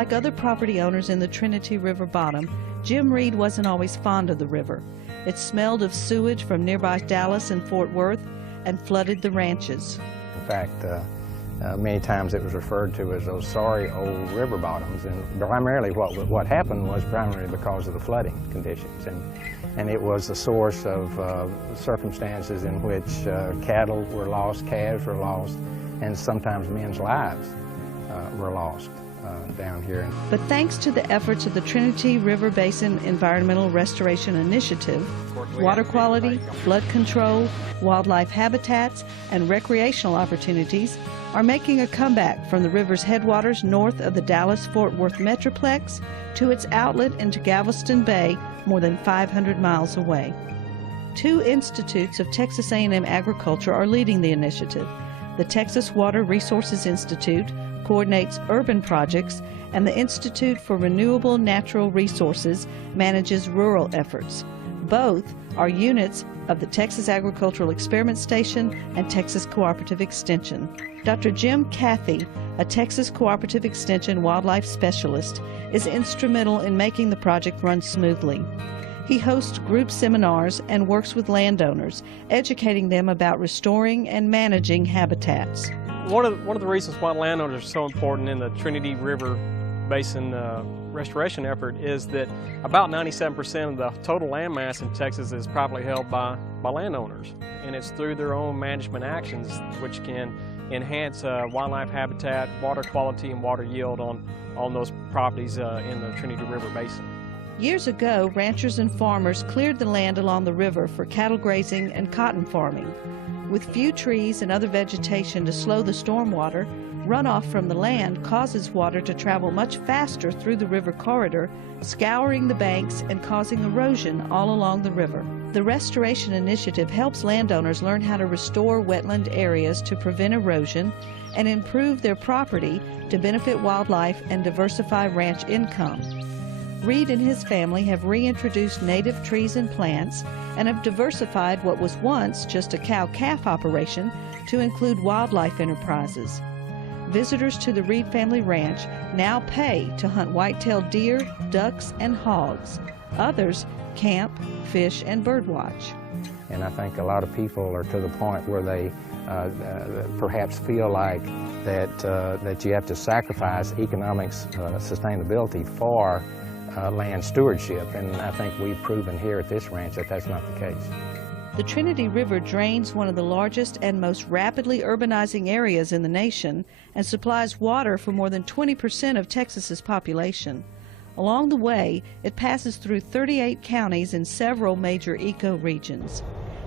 Like other property owners in the Trinity River bottom, Jim Reed wasn't always fond of the river. It smelled of sewage from nearby Dallas and Fort Worth and flooded the ranches. In fact, many times it was referred to as those sorry old river bottoms, and primarily what happened was primarily because of the flooding conditions, and it was a source of circumstances in which cattle were lost, calves were lost, and sometimes men's lives were lost down here. But thanks to the efforts of the Trinity River Basin Environmental Restoration Initiative, water quality, flood control, wildlife habitats, and recreational opportunities are making a comeback from the river's headwaters north of the Dallas-Fort Worth Metroplex to its outlet into Galveston Bay, more than 500 miles away. 2 institutes of Texas A&M Agriculture are leading the initiative. The Texas Water Resources Institute coordinates urban projects, and the Institute for Renewable Natural Resources manages rural efforts. Both are units of the Texas Agricultural Experiment Station and Texas Cooperative Extension. Dr. Jim Cathy, a Texas Cooperative Extension wildlife specialist, is instrumental in making the project run smoothly. He hosts group seminars and works with landowners, educating them about restoring and managing habitats. One of the reasons why landowners are so important in the Trinity River Basin restoration effort is that about 97% of the total land mass in Texas is privately held by landowners. And it's through their own management actions which can enhance wildlife habitat, water quality, and water yield on those properties in the Trinity River Basin. Years ago, ranchers and farmers cleared the land along the river for cattle grazing and cotton farming. With few trees and other vegetation to slow the stormwater, runoff from the land causes water to travel much faster through the river corridor, scouring the banks and causing erosion all along the river. The Restoration Initiative helps landowners learn how to restore wetland areas to prevent erosion and improve their property to benefit wildlife and diversify ranch income. Reed and his family have reintroduced native trees and plants and have diversified what was once just a cow-calf operation to include wildlife enterprises. Visitors to the Reed family ranch now pay to hunt white-tailed deer, ducks, and hogs. Others camp, fish, and birdwatch. And I think a lot of people are to the point where they perhaps feel like that you have to sacrifice economic sustainability for land stewardship, and I think we've proven here at this ranch that that's not the case. The Trinity River drains one of the largest and most rapidly urbanizing areas in the nation and supplies water for more than 20% of Texas's population. Along the way, it passes through 38 counties in several major ecoregions.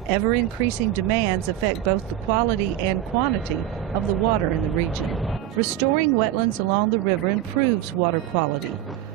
Ever-increasing demands affect both the quality and quantity of the water in the region. Restoring wetlands along the river improves water quality.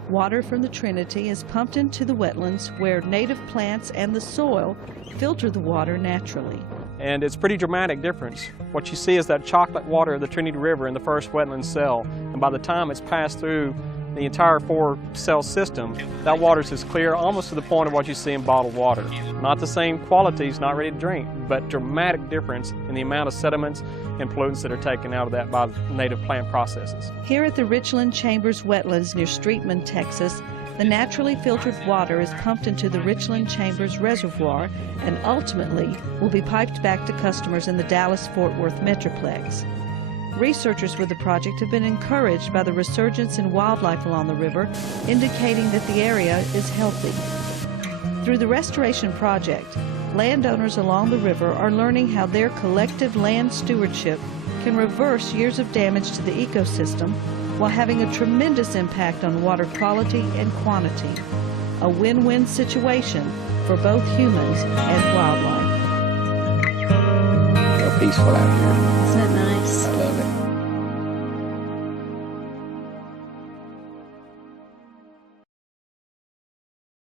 Water from the Trinity is pumped into the wetlands where native plants and the soil filter the water naturally. And it's a pretty dramatic difference. What you see is that chocolate water of the Trinity River in the first wetland cell, and by the time it's passed through the entire 4-cell system, that water's as clear almost to the point of what you see in bottled water. Not the same qualities, not ready to drink, but dramatic difference in the amount of sediments and pollutants that are taken out of that by native plant processes. Here at the Richland Chambers wetlands near Streetman, Texas, the naturally filtered water is pumped into the Richland Chambers Reservoir and ultimately will be piped back to customers in the Dallas-Fort Worth Metroplex. Researchers with the project have been encouraged by the resurgence in wildlife along the river, indicating that the area is healthy. Through the restoration project, landowners along the river are learning how their collective land stewardship can reverse years of damage to the ecosystem while having a tremendous impact on water quality and quantity. A win-win situation for both humans and wildlife. Real peaceful out here. Isn't it nice?